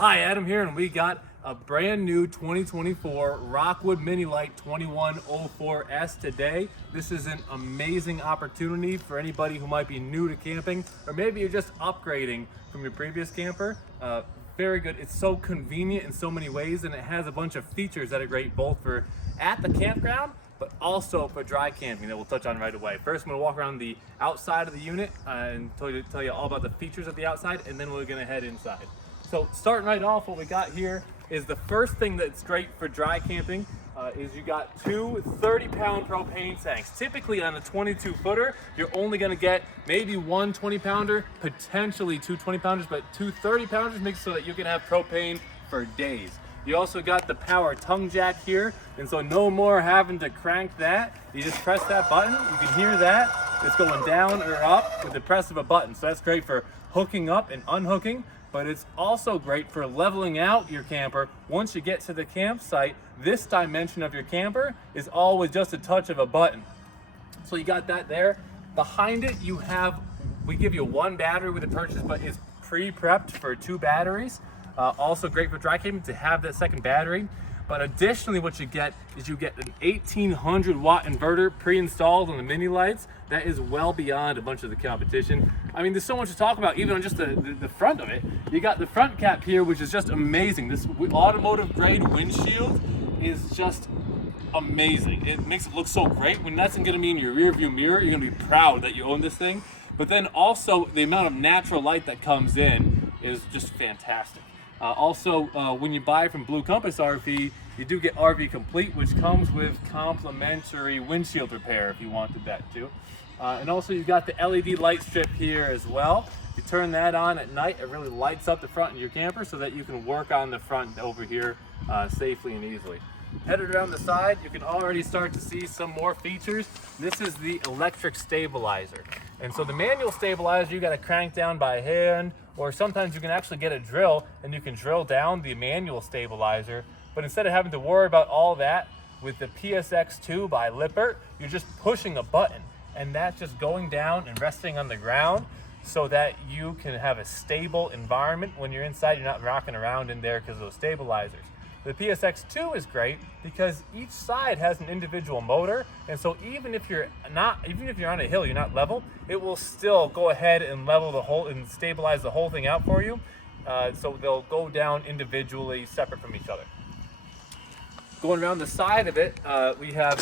Hi, Adam here, and we got a brand new 2024 Rockwood Mini Lite 2104S today. This is an amazing opportunity for anybody who might be new to camping, or maybe you're just upgrading from your previous camper. Very good. It's so convenient in so many ways, and it has a bunch of features that are great both for at the campground, but also for dry camping that we'll touch on right away. First, I'm going to walk around the outside of the unit and tell you all about the features of the outside, and then we're going to head inside. So starting right off, what we got here is the first thing that's great for dry camping is you got two 30-pound propane tanks. Typically on a 22-footer, you're only going to get maybe one 20-pounder, potentially two 20-pounders, but two 30-pounders makes it so that you can have propane for days. You also got the power tongue jack here, and so no more having to crank that. You just press that button, you can hear that. It's going down or up with the press of a button. So that's great for hooking up and unhooking, but it's also great for leveling out your camper. Once you get to the campsite, this dimension of your camper is always just a touch of a button. So you got that there. Behind it, we give you one battery with the purchase, but it's pre-prepped for two batteries. Also great for dry camping to have that second battery. But additionally, what you get is you get an 1800 watt inverter pre-installed on the Mini Lites. That is well beyond a bunch of the competition. I mean, there's so much to talk about even on just the front of it. You got the front cap here, which is just amazing. This automotive grade windshield is just amazing. It makes it look so great. When that's gonna be in your rear view mirror, you're gonna be proud that you own this thing. But then also the amount of natural light that comes in is just fantastic. When you buy from Blue Compass RV, you do get RV Complete, which comes with complimentary windshield repair if you wanted that too. And also you've got the LED light strip here as well. You turn that on at night, it really lights up the front of your camper so that you can work on the front over here safely and easily. Headed around the side, you can already start to see some more features. This is the electric stabilizer. And so the manual stabilizer, you got to crank down by hand, or sometimes you can actually get a drill and you can drill down the manual stabilizer. But instead of having to worry about all that, with the PSX2 by Lippert, you're just pushing a button and that's just going down and resting on the ground so that you can have a stable environment when you're inside. You're not rocking around in there because of those stabilizers. The PSX2 is great because each side has an individual motor, and so even if you're on a hill, you're not level, it will still go ahead and level the whole and stabilize the whole thing out for you. So they'll go down individually, separate from each other. Going around the side of it,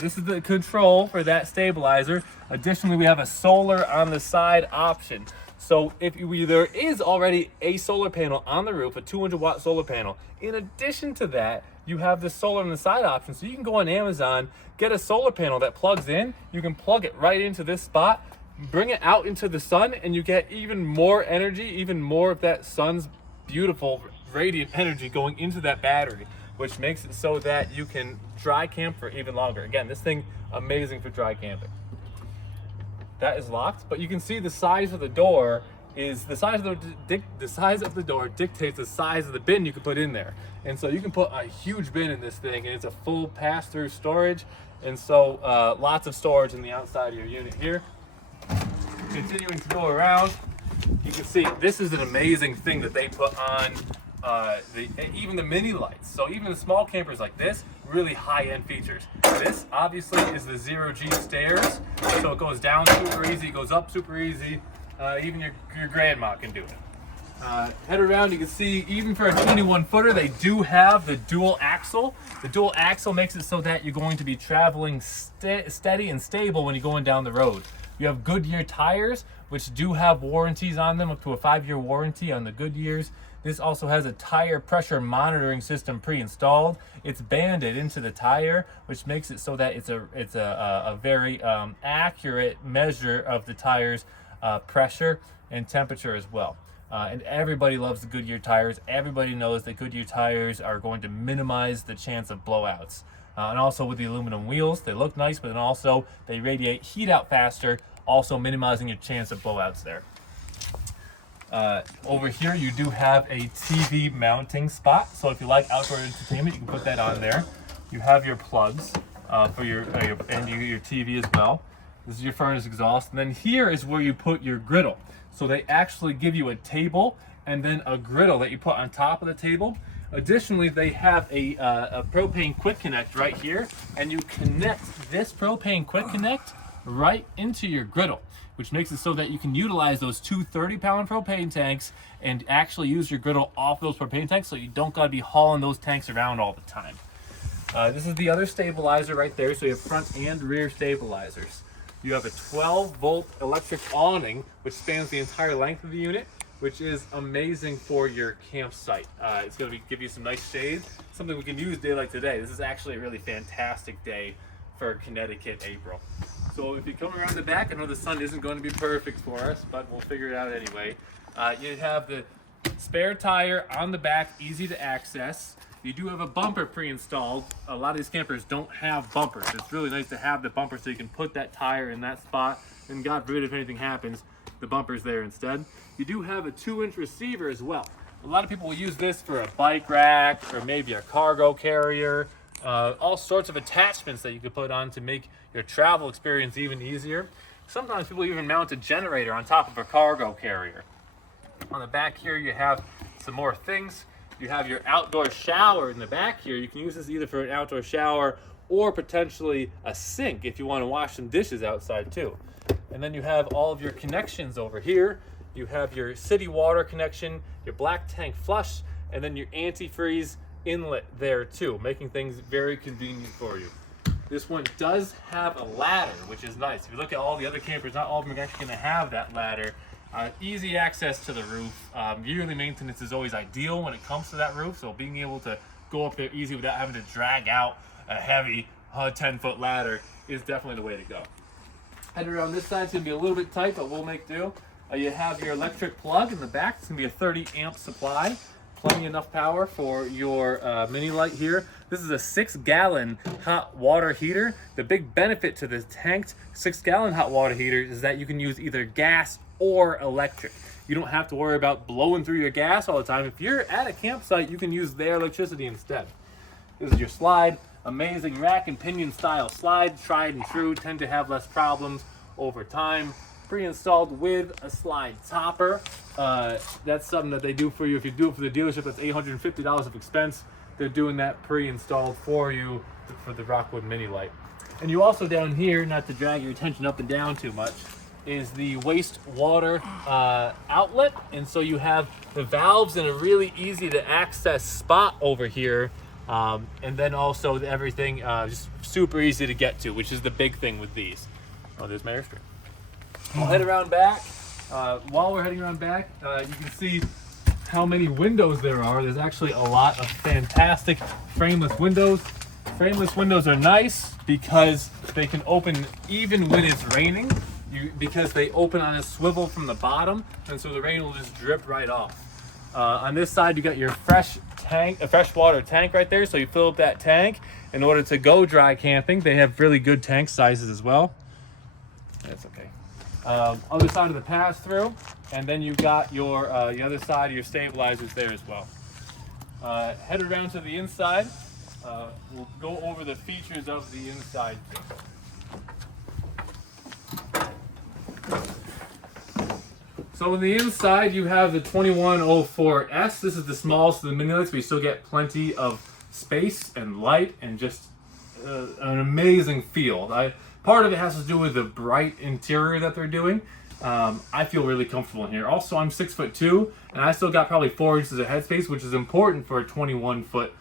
this is the control for that stabilizer. Additionally, we have a solar on the side option. So there is already a solar panel on the roof, a 200 watt solar panel. In addition to that, you have the solar on the side option. So you can go on Amazon, get a solar panel that plugs in. You can plug it right into this spot, bring it out into the sun, and you get even more energy, even more of that sun's beautiful radiant energy going into that battery, which makes it so that you can dry camp for even longer. Again, this thing, amazing for dry camping. That is locked, but you can see the size of the door is the size of the door dictates the size of the bin you can put in there. And so you can put a huge bin in this thing, and it's a full pass-through storage. And so lots of storage in the outside of your unit here. Continuing to go around, you can see this is an amazing thing that they put on even the Mini Lites. So even the small campers like this, really high-end features. This obviously is the 0G stairs, so it goes down super easy, goes up super easy. Even your grandma can do it. Head around, you can see even for a 21-footer, they do have the dual axle. The dual axle makes it so that you're going to be traveling steady and stable when you're going down the road. You have Goodyear tires, which do have warranties on them, up to a 5-year warranty on the Goodyears. This also has a tire pressure monitoring system pre-installed. It's banded into the tire, which makes it so that it's a very accurate measure of the tire's pressure and temperature as well. And everybody loves the Goodyear tires. Everybody knows that Goodyear tires are going to minimize the chance of blowouts. And also with the aluminum wheels, they look nice, but then also they radiate heat out faster, also minimizing your chance of blowouts there. Over here you do have a TV mounting spot, so if you like outdoor entertainment, you can put that on there. You have your plugs for your TV as well. This is your furnace exhaust, and then here is where you put your griddle. So they actually give you a table and then a griddle that you put on top of the table. Additionally, they have a propane quick connect right here, and you connect this propane quick connect right into your griddle, which makes it so that you can utilize those two 30-pound propane tanks and actually use your griddle off those propane tanks, so you don't gotta be hauling those tanks around all the time. This is the other stabilizer right there, so you have front and rear stabilizers. You have a 12-volt electric awning, which spans the entire length of the unit, which is amazing for your campsite. It's going to give you some nice shade, something we can use day like today. This is actually a really fantastic day for Connecticut, April. So if you come around the back, I know the sun isn't going to be perfect for us, but we'll figure it out anyway. You have the spare tire on the back, easy to access. You do have a bumper pre-installed. A lot of these campers don't have bumpers. It's really nice to have the bumper so you can put that tire in that spot, and God forbid if anything happens, the bumper's there instead. You do have a 2-inch receiver as well. A lot of people will use this for a bike rack or maybe a cargo carrier. All sorts of attachments that you could put on to make your travel experience even easier. Sometimes people even mount a generator on top of a cargo carrier. On the back here you have some more things. You have your outdoor shower in the back here. You can use this either for an outdoor shower or potentially a sink if you want to wash some dishes outside too. And then you have all of your connections over here. You have your city water connection, your black tank flush, and then your antifreeze inlet there too, making things very convenient for you. This one does have a ladder, which is nice. If you look at all the other campers, not all of them are actually going to have that ladder. Easy access to the roof. Yearly maintenance is always ideal when it comes to that roof, so being able to go up there easy without having to drag out a heavy 10-foot ladder is definitely the way to go. Head around this side, it's going to be a little bit tight, but we'll make do. You have your electric plug in the back. It's going to be a 30-amp supply. Plenty enough power for your Mini Lite here. This is a 6-gallon hot water heater. The big benefit to this tanked 6-gallon hot water heater is that you can use either gas or electric. You don't have to worry about blowing through your gas all the time. If you're at a campsite, you can use their electricity instead. This is your slide. Amazing rack and pinion style slide. Tried and true. Tend to have less problems over time. Pre-installed with a slide topper. That's something that they do for you. If you do it for the dealership, that's $850 of expense. They're doing that pre-installed for you for the Rockwood Mini Lite. And you also down here, not to drag your attention up and down too much, is the wastewater outlet. And so you have the valves in a really easy to access spot over here. And then also everything just super easy to get to, which is the big thing with these. Oh, there's my Airstream. I'll head around back. While we're heading around back, you can see how many windows there are. There's actually a lot of fantastic frameless windows. Frameless windows are nice because they can open even when it's raining, because they open on a swivel from the bottom, and so the rain will just drip right off. On this side, you got your freshwater tank right there, so you fill up that tank in order to go dry camping. They have really good tank sizes as well. That's okay. Other side of the pass-through, and then you got your the other side of your stabilizers there as well. Head around to the inside. We'll go over the features of the inside. So in the inside, you have the 2104S. This is the smallest of the Mini Lites, but you still get plenty of space and light and just an amazing feel. Part of it has to do with the bright interior that they're doing. I feel really comfortable in here. Also, I'm 6'2", and I still got probably 4 inches of headspace, which is important for a 21-foot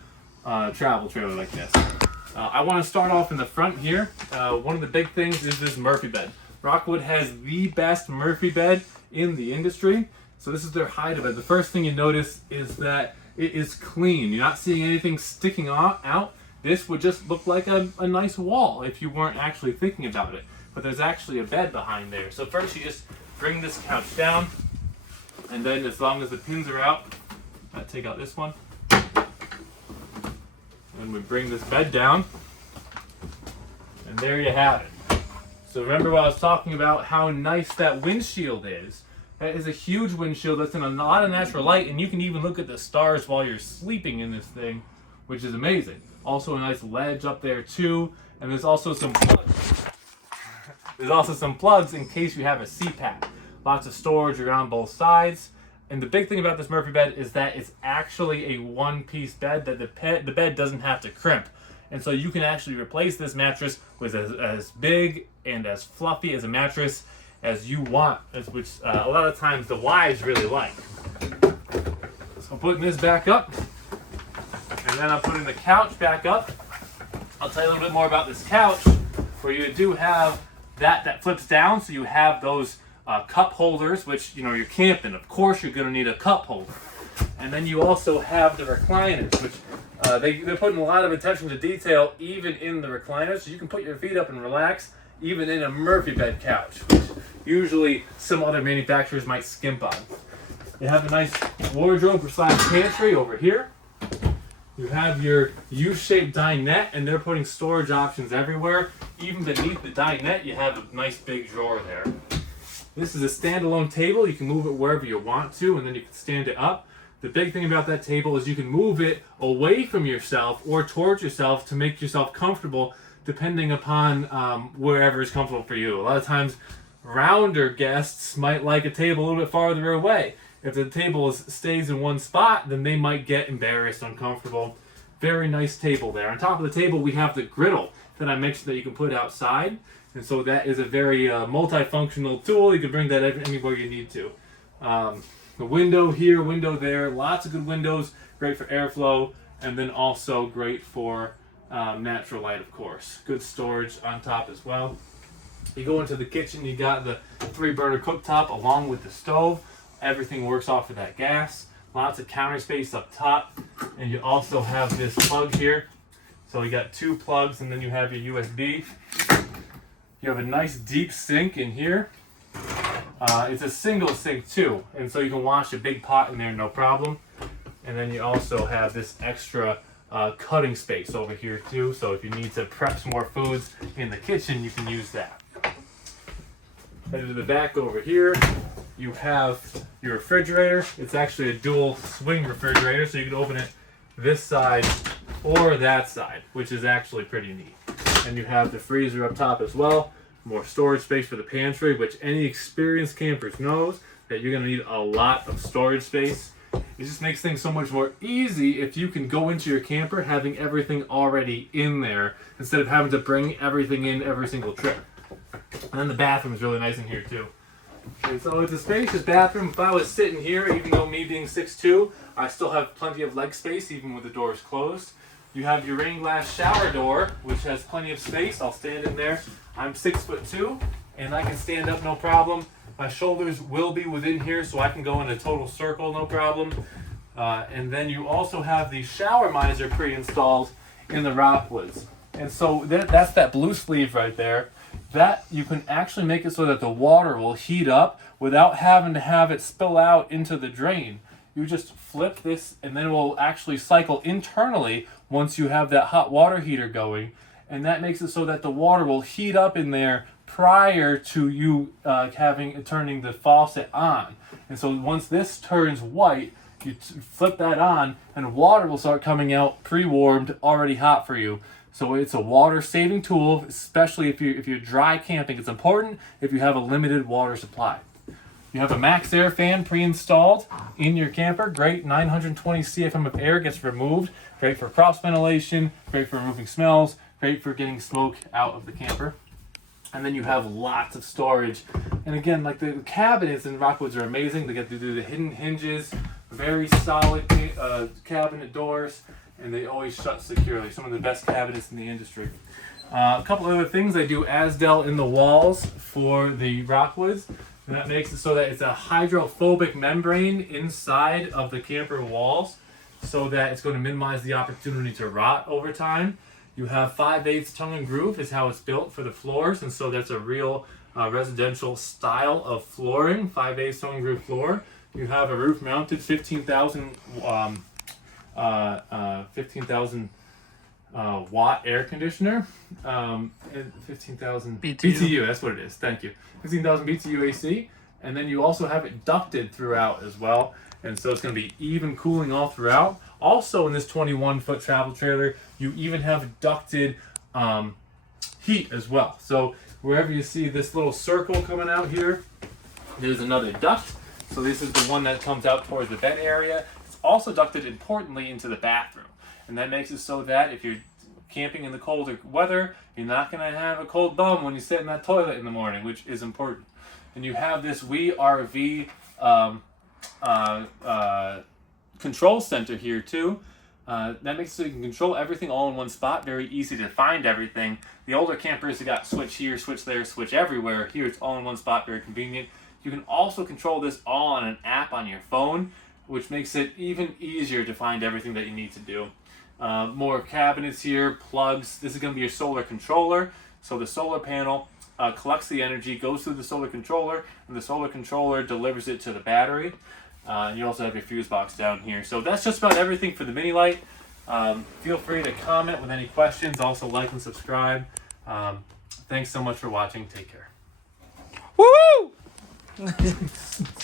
travel trailer like this. I want to start off in the front here. One of the big things is this Murphy bed. Rockwood has the best Murphy bed in the industry. So this is their hide bed. The first thing you notice is that it is clean. You're not seeing anything sticking out. This would just look like a nice wall if you weren't actually thinking about it. But there's actually a bed behind there. So first you just bring this couch down, and then as long as the pins are out, I take out this one, and we bring this bed down, and there you have it. So remember what I was talking about, how nice that windshield is. That is a huge windshield that's in a lot of natural light, and you can even look at the stars while you're sleeping in this thing, which is amazing. Also a nice ledge up there too, and there's also some plugs. There's also some plugs in case you have a CPAP. Lots of storage around both sides. And the big thing about this Murphy bed is that it's actually a one-piece bed, that the bed doesn't have to crimp. And so you can actually replace this mattress with as big and as fluffy as a mattress as you want, which a lot of times the wives really like. So putting this back up, and then I'm putting the couch back up. I'll tell you a little bit more about this couch, where you do have that flips down, so you have those cup holders, which, you know, you're camping. Of course, you're going to need a cup holder. And then you also have the recliners, which they're putting a lot of attention to detail even in the recliners, so you can put your feet up and relax even in a Murphy bed couch, which usually some other manufacturers might skimp on. You have a nice wardrobe / pantry over here. You have your U-shaped dinette, and they're putting storage options everywhere. Even beneath the dinette, you have a nice big drawer there. This is a standalone table. You can move it wherever you want to, and then you can stand it up. The big thing about that table is you can move it away from yourself or towards yourself to make yourself comfortable, depending upon wherever is comfortable for you. A lot of times, rounder guests might like a table a little bit farther away. If the table stays in one spot, then they might get embarrassed, uncomfortable. Very nice table there. On top of the table, we have the griddle that I mentioned that you can put outside. And so that is a very multifunctional tool. You can bring that anywhere you need to. The window here, window there, lots of good windows, great for airflow, and then also great for natural light, of course. Good storage on top as well. You go into the kitchen, you got the 3-burner cooktop along with the stove. Everything works off of that gas. Lots of counter space up top, and you also have this plug here. So you got 2 plugs, and then you have your USB. You have a nice deep sink in here. It's a single sink too, and so you can wash a big pot in there, no problem. And then you also have this extra cutting space over here too, so if you need to prep some more foods in the kitchen, you can use that. Head to the back over here, you have your refrigerator. It's actually a dual swing refrigerator, so you can open it this side or that side, which is actually pretty neat. And you have the freezer up top as well. More storage space for the pantry, which any experienced campers knows that you're going to need a lot of storage space. It just makes things so much more easy if you can go into your camper having everything already in there instead of having to bring everything in every single trip. And then the bathroom is really nice in here too. And so it's a spacious bathroom. If I was sitting here, even though me being 6'2", I still have plenty of leg space even with the doors closed. You have your rain glass shower door, which has plenty of space. I'll stand in there. I'm 6'2", and I can stand up no problem. My shoulders will be within here, so I can go in a total circle, no problem. And then you also have the shower miser pre-installed in the Rockwoods. And so that's that blue sleeve right there. That you can actually make it so that the water will heat up without having to have it spill out into the drain. You just flip this, and then it will actually cycle internally once you have that hot water heater going. And that makes it so that the water will heat up in there prior to you turning the faucet on. And so once this turns white, you flip that on, and water will start coming out pre-warmed, already hot for you. So it's a water-saving tool, especially if you're dry camping. It's important if you have a limited water supply. You have a Max Air fan pre-installed in your camper. Great, 920 CFM of air gets removed. Great for cross ventilation, great for removing smells, great for getting smoke out of the camper. And then you have lots of storage. And again, like the cabinets in Rockwoods are amazing. They get to do the hidden hinges, very solid cabinet doors, and they always shut securely. Some of the best cabinets in the industry. A couple other things, I do Asdel in the walls for the Rockwoods. And that makes it so that it's a hydrophobic membrane inside of the camper walls so that it's going to minimize the opportunity to rot over time. You have 5/8 tongue and groove is how it's built for the floors, and so that's a real residential style of flooring, 5/8 tongue and groove floor. You have a roof mounted 15,000 watt air conditioner, 15,000 BTU, that's what it is, thank you. 15,000 BTU AC, and then you also have it ducted throughout as well, and so it's going to be even cooling all throughout. Also in this 21-foot travel trailer, you even have ducted heat as well. So wherever you see this little circle coming out here, there's another duct. So this is the one that comes out towards the bed area. It's also ducted importantly into the bathroom. And that makes it so that if you're camping in the colder weather, you're not going to have a cold bum when you sit in that toilet in the morning, which is important. And you have this WeRV control center here too. That makes it so you can control everything all in one spot. Very easy to find everything. The older campers have got switch here, switch there, switch everywhere. Here it's all in one spot, very convenient. You can also control this all on an app on your phone, which makes it even easier to find everything that you need to do. More cabinets here, plugs. This is going to be your solar controller. So the solar panel collects the energy, goes through the solar controller, and the solar controller delivers it to the battery. You also have your fuse box down here. So that's just about everything for the Mini Lite. Feel free to comment with any questions. Also like and subscribe. Thanks so much for watching. Take care. Woo!